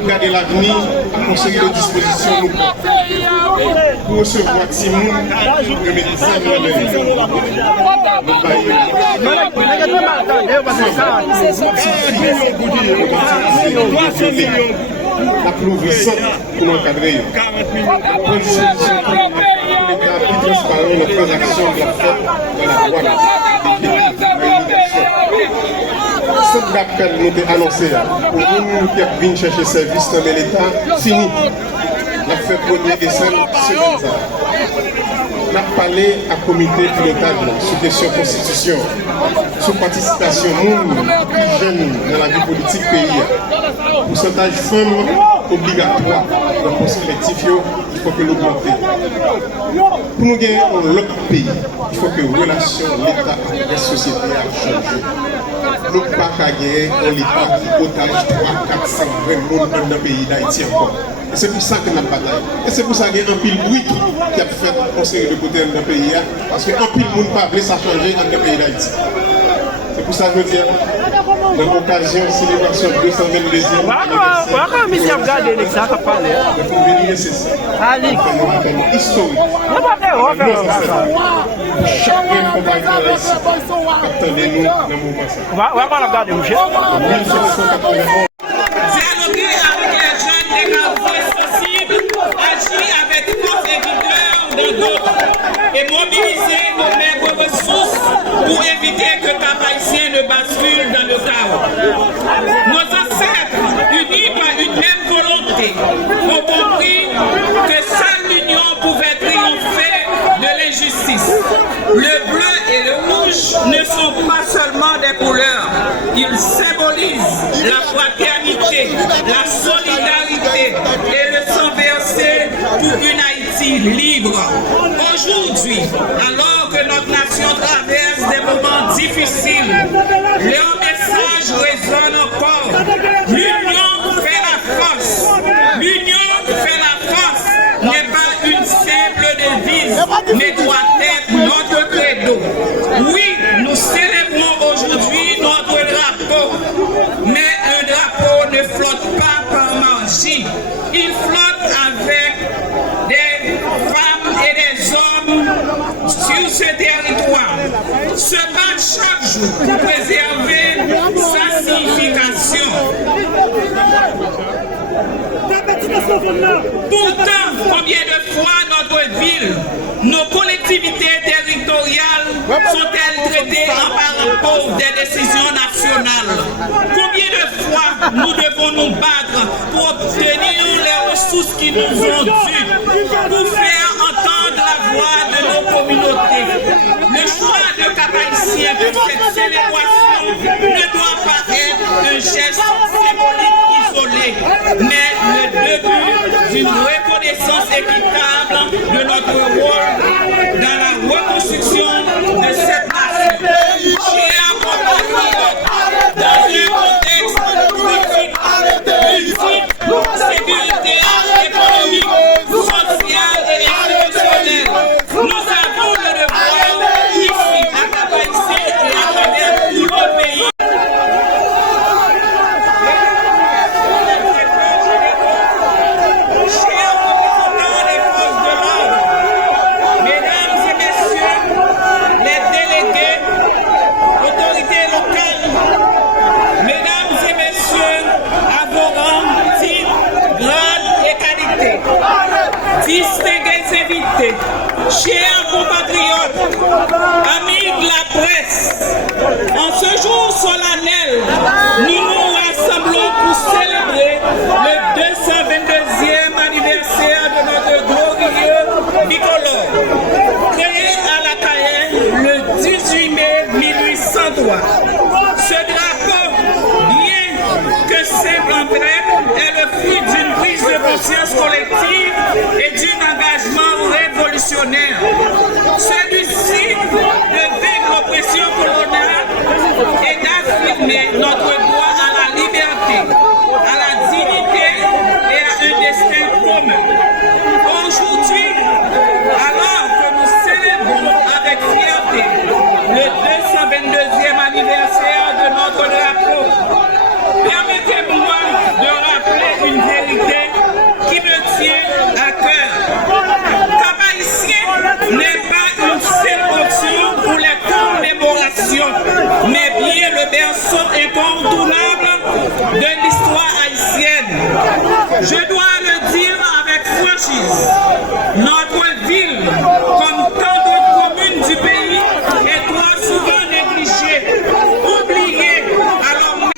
regarder l'avenir, à conseiller les dispositions pour recevoir Timon, le médecin de la plouvissante pour l'encadrer. Pour disposition pour l'État plus transparent les transactions de la fête dans la loi. Ce d'appel nous est annoncé pour nous qui viennent chercher service dans l'État, fini. La fête 1er décembre, c'est comme ça. On a parlé à comité pilotage sur question constitution, sur participation plus jeune dans la vie politique pays. Pourcentage femmes obligatoire dans le poste collectif, il faut que l'augmente. Pour nous gagner dans l'autre pays, il faut que la relation l'État avec la société a changé. Nous ne pouvons pas gagner un État qui otage 300-400 personnes dans le pays d'Haïti encore. Et c'est pour ça que nous avons bataille. Et c'est pour ça qu'il y a un pile bruit qui a fait conseiller de côté dans le pays. Parce qu'un pile monde ne peut pas ça changer dans le pays d'Haïti. C'est pour ça que je dis, dans l'occasion, célébration 222e. Pourquoi monsieur a regardé ça qui a parlé? Pour venir, c'est ça. Allez. C'est historique. Chacun compagnie ici. Attendez-nous dans le moment. On va regarder, monsieur. Dialoguer avec les jeunes des quartiers sensibles, agir avec force et vigueur dans d'autres et mobiliser nos maigres ressources pour éviter que Cap-Haïtien ne bascule dans le chaos. Nos ancêtres, unis par une même volonté, ont compris que seule l'union pouvait triompher de l'injustice. Le bleu et le rouge ne sont pas seulement des couleurs, ils symbolisent la fraternité, la solidarité et le sang versé pour une Haïti libre. Aujourd'hui, alors que notre nation traverse des moments difficiles, leur message résonne encore. L'union fait la force. L'union fait la force n'est pas une simple devise, mais doit être notre credo. Oui, nous célébrons aujourd'hui notre drapeau, mais un drapeau ne flotte pas par magie. Il flotte avec des femmes et des hommes sur ce territoire. Se battent chaque jour pour préserver sa signification. Pourtant, combien de fois notre ville, nos collectivités territoriales sont-elles traitées en parents pauvres des décisions nationales? Combien de fois nous devons nous battre pour obtenir les ressources qui nous sont dues, pour faire entendre la voix de nos communautés? Le choix de Cap-Haïtien pour cette célébration ne doit pas être un geste symbolique isolé, mais le début d'une reconnaissance équitable de notre rôle dans la reconstruction de cette nation. Chers compatriotes, dans un contexte politique, sécuritaire, économique, social et institutionnel, nous avons le devoir ici à Cap-Haïtien et à travers tout le pays. Distingués invités, chers compatriotes, amis de la presse, en ce jour solennel, nous nous rassemblons pour célébrer le 222e anniversaire de notre glorieux bicolore, créé à la Cayenne le 18 mai 1803. Ce drapeau, bien que simple en vrai, est le fruit d'une prise de conscience collective et d'un engagement révolutionnaire. Celui-ci de vaincre l'oppression coloniale et d'affirmer notre droit à la liberté, à la dignité et à un destin commun. Aujourd'hui, alors que nous célébrons avec fierté le 222e anniversaire de notre drapeau, permettez-moi Je dois le dire avec franchise, notre ville, comme tant d'autres communes du pays, est trop souvent négligée, oubliée. Alors,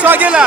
Soyez là.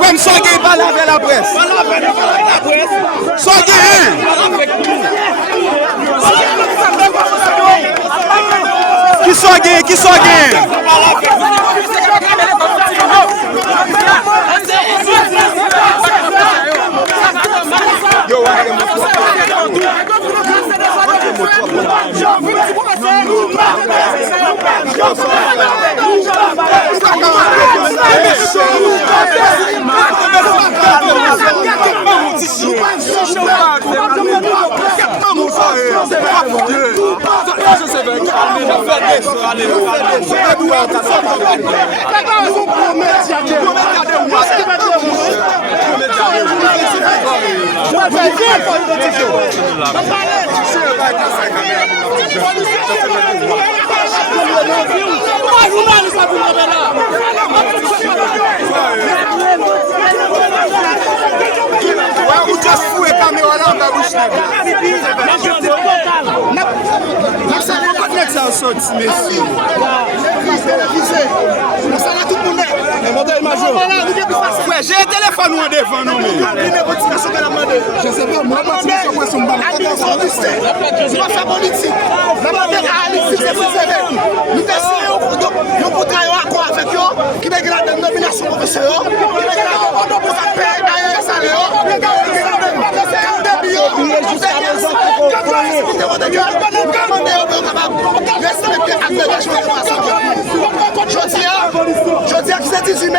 Comme Sogué, pas laver la presse. Sogué. Qui Sogué. Yo, J'ai un téléphone ou un devant nous. Je sais pas, moi, je suis pas faire politique. La manière à Alexis, c'est pour servir. Nous décidons pour travailler à quoi avec eux, qui va gagner la nomination professeur, qui va gagner la nomination pour faire payer un salaire, je dis à qui c'est 18 mai,